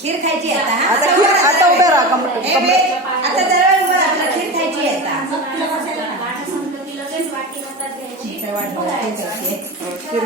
खीर खायची आता. आता उभे राहा. आता जरा आपल्याला खीर खायची आहे आता. खीर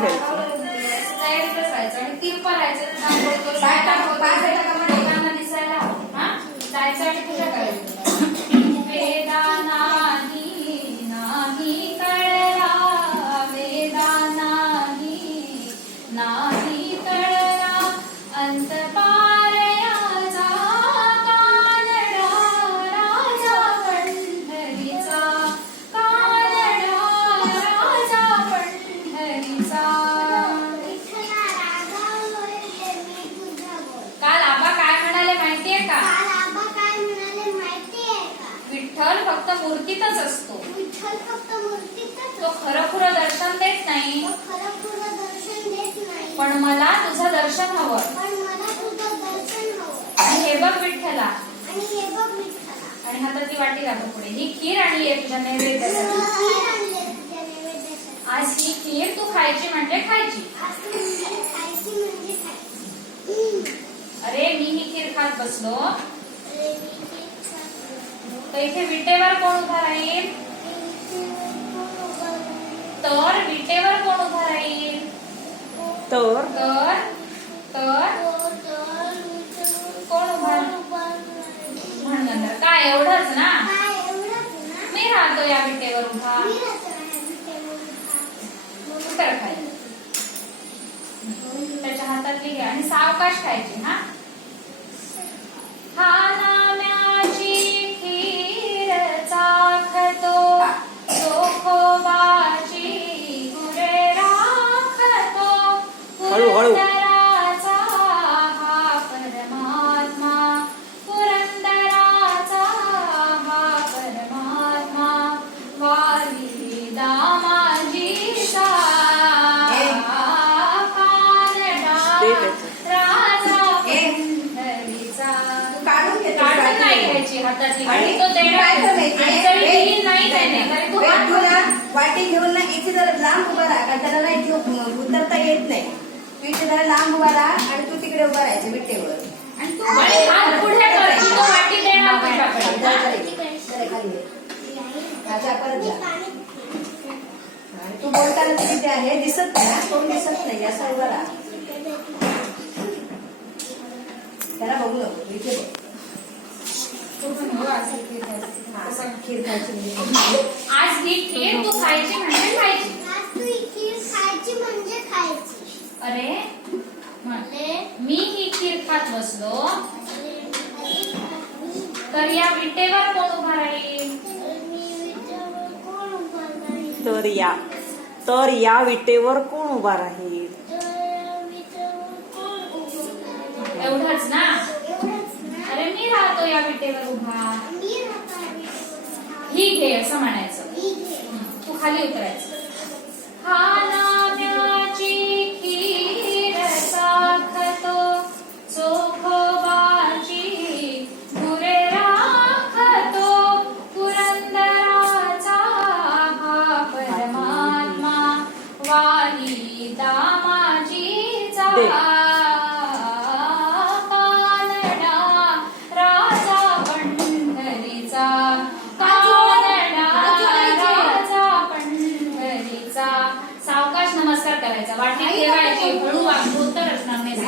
विठ्ठल फक्त मूर्तीतच असतो. तो खरं दर्शन देत नाही. पण मला तुझं दर्शन हवं. आणि हे बघ विठ्ठला. आणि हातातली वाटी दाखव पुढे. ही खीर आणि ये तुझ्या नैवेद्यासाठी. आज ही खीर तू खायची म्हणजे खायची. अरे मी ही खीर खात बसलो तर इथे विटेवर कोण उभा राहील? तर विटेवर कोण उभा राहील? तर कोण उभा? म्हणगंधर. काय एवढंच ना? मी राहतो या विटेवर उभा. उतर खायला. त्याच्या हातातली घ्या आणि सावकाश खायची. हा हळू परमात्मा पुरंदराचा हा परमात्मा वाली दामाजीचा राजा पंढरीचा. काढून नाही घ्यायची हातातली गाडी. तो वाटी घेऊन ना इथे जरा लांब उभा राहा. कारण त्याला नाही उतरता येत नाही. तू इथे जरा लांब उभा राहा आणि तू तिकडे उभा राहायचं विटेवर. आणि तू पुढे कर. तो वाटी देणार तुझ्याकडे. परत जा. तू बोलताना तिथे आहे दिसत नाही. कोण दिसत नाही. असं उभा राहा. त्याला बघू नको. इथे बघ. खीर खायची. आज ही खीर तू खायची म्हणजे खायची. अरे मी ही खीर खात बसलो तर या विटेवर कोण उभा राहील? तर या विटेवर कोण उभा राहील? एवढंच ना? अरे मी राहतो या विटेवर उभा. ही घे असं म्हणायचं. तू खाली उतरायचं. वाली दामाजीचा कानडा राजा पंढरीचा. राजा पंढरीचा. सावकाश नमस्कार करायचा. वाटी ठेवायची. हळू वागतो तर असणार नाही.